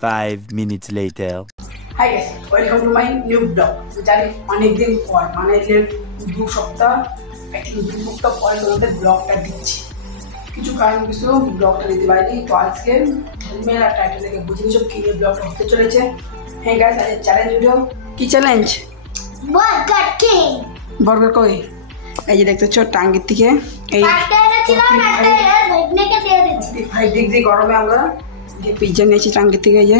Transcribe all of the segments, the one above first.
5 minutes later. Hi guys, welcome to my new vlog. জানি অনেকদিন পর মানে এর 2 সপ্তাহ পর তোমাদের ব্লগটা দিচ্ছি। কিছু কারণ কিছু ব্লগটা দিতে পারিনি, তো আজকে থাম্বনেল আর টাইটেল দেখে বুঝে গেছো কি নিয়ে ব্লগটা হতে চলেছে। হ্যাঁ গাইস, আজকে চ্যালেঞ্জ ভিডিও। কি চ্যালেঞ্জ? Burger king. বার্গার কই? এই যে দেখতেছ টাঙ্গির থেকে এই 5 ডিগ্রি গরমে আমরা যে পিজ্জা নিয়েছি টাঙ্গির থেকে। এই যে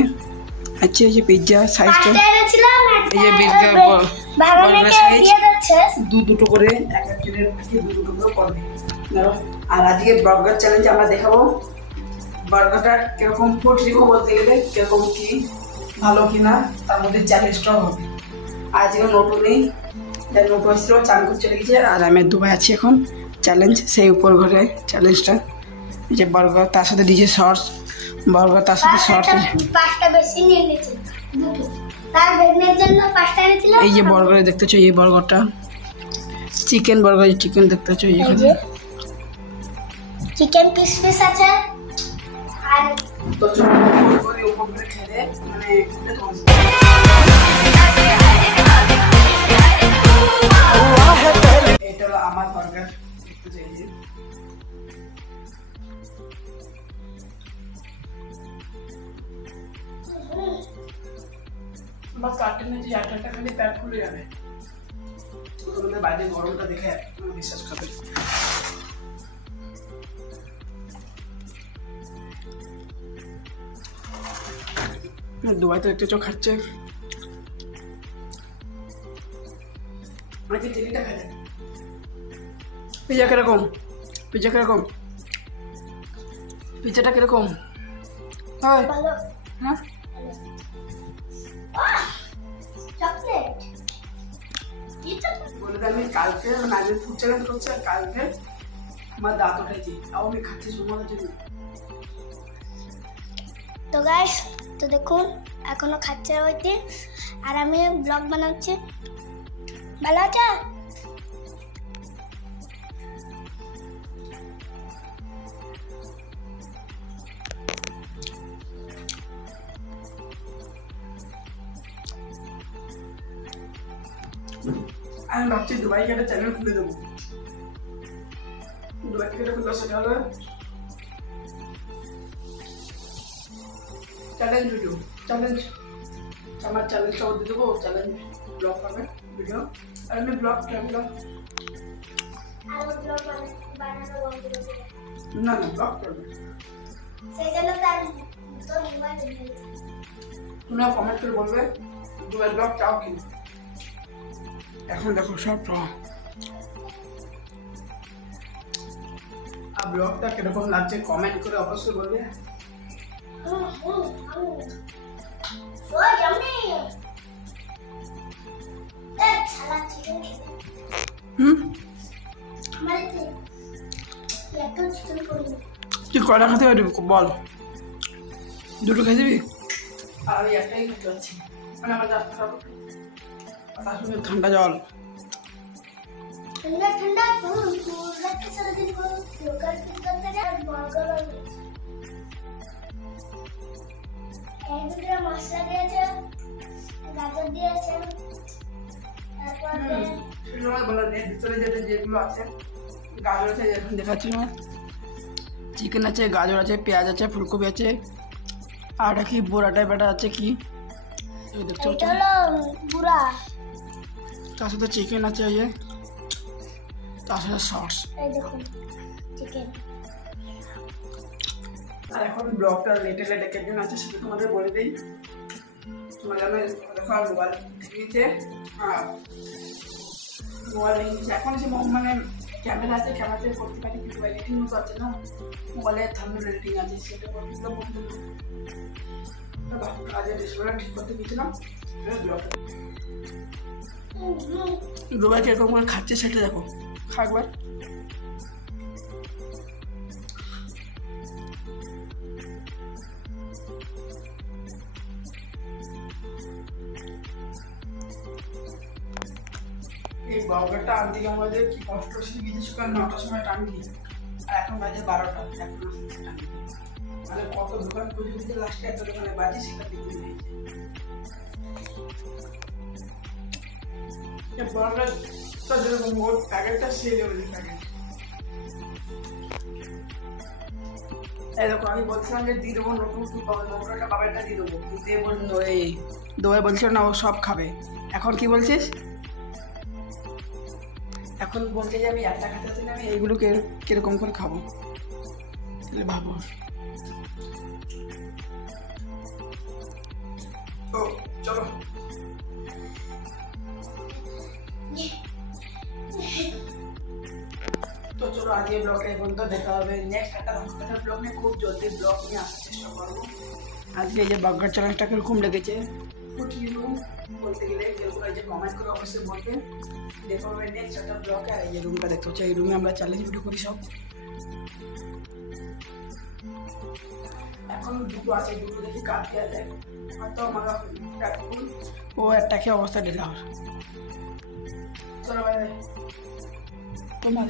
আচ্ছা, এই যে পিজ্জা সাইজটা এই যে বার্গার সাইজ দুটো করে এক একজনের দুটো করে করবে। আর আজকে বার্গার চ্যালেঞ্জ আমরা দেখাবো বার্গারটা কিরকম ফুড রিভিউ বলতে গেলে কিরকম কি ভালো কিনা, তার মধ্যে চ্যালেঞ্জটাও হবে। আজকে নতুনই নোট হয়েছিল, চান করে চলে গেছে, আর আমি দুবাই আছি এখন। চ্যালেঞ্জ সেই উপর ঘরে চ্যালেঞ্জটা, এই যে বার্গার তার সাথে দিয়েছে সস, বার্গার তার সাথে সস। এই যে বার্গার দেখতেছো, এই বার্গারটা চিকেন বার্গার, চিকেন দেখতেছো এখানে চিকেন পিস পিস আছে। আর তো করে উপর করে খেলে মানে এটা হলো আমার বার্গার। দেখতে চাই যে আমার কার্টেনে যে আটাটা খালি প্যাক খুলে যাবে, তোমাদের বাইরে গরমটা দেখে বিশ্বাস করবে। দুবাইতে একটা চোখ খাচ্ছে, অনেকে চিনিটা খায়। পিজ্জা কিরকম? পিজ্জা কিরকম? পিজ্জাটা কিরকম? হয় হ্যাঁ, চকলেট। বলে আমি কালকে নাইজের ফুড চ্যালেঞ্জ করছি, আর কালকে আমার দাঁত উঠাইছি, তাও আমি খাচ্ছি সময়ের জন্য। তো গাইস, তো দেখুন এখনো খাচ্ছে হইতে, আর আমি ব্লগ বানাচ্ছি। ভালো আছে? আমি ভাবছি দুবাই একটা চ্যানেল খুলে দেবো। দুবাই থেকে খুললে সেটা হলো চ্যালেঞ্জ ভিডিও। চ্যালেঞ্জ আমার চ্যালেঞ্জটা দিয়ে দেবো, চ্যালেঞ্জ ব্লগ পাবে ভিডিও। আর আমি ব্লগ ব্লগ না ব্লগ করবে, তোমরা কমেন্ট করে বলবে দুবাই ব্লগ চাও কি। এখন দেখো সব আর ব্লগটা কিরকম লাগছে কমেন্ট করে অবশ্যই বলবে। তুই কয়টা খেতে পারবি বল? দুটো খেয়ে দিবি? আর আমি একটাই খেতে পারছি, মানে আমার দাঁত খারাপ, তার সঙ্গে ঠান্ডা জল। ঠান্ডা ঠান্ডা সারাদিন লোকাল বার্গার মশলা দিয়েছে, গাজর দিয়েছে, ভিতরে যেগুলো আছে গাজর আছে, এখন দেখাচ্ছি না, চিকেন আছে, গাজর আছে, পেঁয়াজ আছে, ফুলকপি আছে, আর কি বোড়া টাইপের আছে কি দেখতে পাচ্ছ, তার সাথে চিকেন আছে, এই যে তার সাথে সস। আর এখন ব্লগটা লেটে কেমন আছে সেটা তোমাদের বলে দিই। তোমার জানো দেখো আর মোবাইল নিয়েছে, হ্যাঁ মোবাইল নিয়েছে। এখন যে মানে ক্যামেরা আছে, ক্যামেরাতে করতে পারি, কিন্তু এডিটিং মতো আছে না, মোবাইলে থাম্বনেল এডিটিং আছে, সেটা করতে বলতে কাজের ডিসপ্লেটা ঠিক করতে গিয়েছিলাম। দুবাই কিরকম করে খাচ্ছে সেটা দেখো, খা একবার। এই বার্গারটা আনতে গিয়ে আমাদের কি কষ্ট ছিল, গিয়েছি সকাল 9টার সময় টান দিয়ে, আর এখন বাজে 12টা, এখন টান দিয়ে মানে কত দোকান খুঁজে লাস্টে একটা দোকানে বাজি সেখান থেকে কিনে নিয়েছে। বড়টা যেরকম ওর প্যাকেটটা সেই লেভেলের প্যাকেট। এই দেখো আমি বলছিলাম যে দিয়ে দেবো নতুন কি পাবো, নতুনটা বাবারটা দিয়ে দেবো, কিন্তু এই দোয়ে বলছিল না ও সব খাবে। এখন কি বলছিস? এখন বলছে যে আমি একটা খেতে চাচ্ছি না, আমি এইগুলোকে কিরকম করে খাবো ভাবো। তো চলো তো চলো আজকে ব্লগটা এখন তো দেখা হবে নেক্সট একটা ব্লগ নিয়ে। খুব জলদি ব্লগ নিয়ে আসার চেষ্টা করবো। আজকে এই যে বার্গার চ্যালেঞ্জটা কিরকম লেগেছে বলতে গেলে কিরকম এই যে কমেন্ট করে অবশ্যই বলবেন। দেখা হবে নেক্সট একটা ব্লগে। আর এই যে রুমটা দেখতে হচ্ছে, এই রুমে আমরা চ্যালেঞ্জ ভিডিও করি সব। এখন দুটো আছে, দুটো দেখি কাট দেওয়া যায়। হয়তো আমার ও একটা খেয়ে অবস্থা ঢেলা হওয়ার। চলো বাই বাই। তোমার